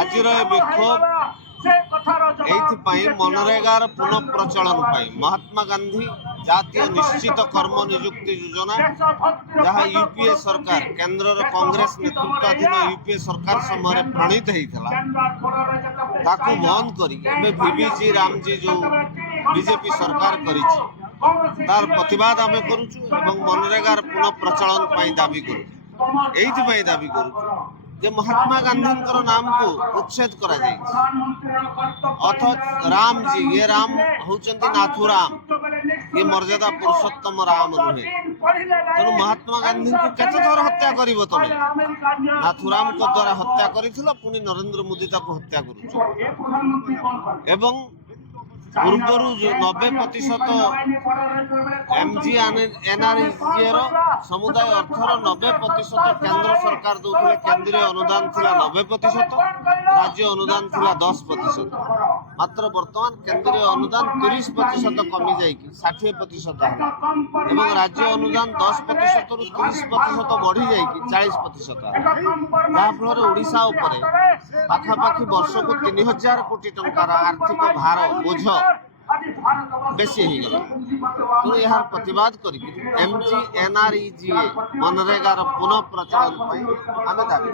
ଆଜିର ଏ ବିକ୍ଷୋଭ ଏଇଥିପାଇଁ ମନରେଗାର ପୁନଃ ପ୍ରଚଳନ ପାଇଁ ମହାତ୍ମା ଗାନ୍ଧୀ ଜାତୀୟ ନିଶ୍ଚିତ କର୍ମ ନିଯୁକ୍ତି ଯୋଜନା ଯାହା ୟୁପିଏ ସରକାର କେନ୍ଦ୍ରର କଂଗ୍ରେସ ନେତୃତ୍ୱାଧୀନ ୟୁପିଏ ସରକାର ସମୟରେ ପ୍ରଣୀତ ହେଇଥିଲା ତାକୁ ବନ୍ଦ କରି ଏବେ ଭିବିଜି ରାମଜି ଯେଉଁ ବିଜେପି ସରକାର କରିଛି ତାର ପ୍ରତିବାଦ ଆମେ କରୁଛୁ ଏବଂ ମନରେଗାର ପୁନଃ ପ୍ରଚଳନ ପାଇଁ ଦାବି କରୁଛୁ। ଏଇଥିପାଇଁ ଦାବି କରୁଛୁ ଯେ ମହାତ୍ମା ଗାନ୍ଧୀଙ୍କର ନାମକୁ ଉଚ୍ଛେଦ କରାଯାଇଛି ଅଥଚ ରାମजी ये राम होचंती नाथुराम ये मर्यादा पुरुषोत्तम राम नुहे तेणु महात्मा गांधी को केते थर हत्या करिवो तमे नाथुराम को द्वारा हत्या करिथिलो पुनी नरेंद्र मोदी ताको हत्या करूछ एवं पूर्वर 90% एमजी एनआरईजी समुदाय अर्थर 90% केंद्र सरकार दौले केंद्रीय अनुदान थिला 90% राज्य अनुदान थिला 10%। मात्र वर्तमान केंद्रीय अनुदान 30% कमी जाइए 60% एवं राज्य अनुदान 10% रु 30% बढ़ी जाइए 40% जहाँफल ओडिशा उपरे पाखापाखि वर्ष को 3000 कोटी टंकार आर्थिक भार बोझ बेसी हो गला तेणु यार प्रतिवाद करके एमजी एनआरईजी मनरेगार पुनः प्रचलन आम दाबी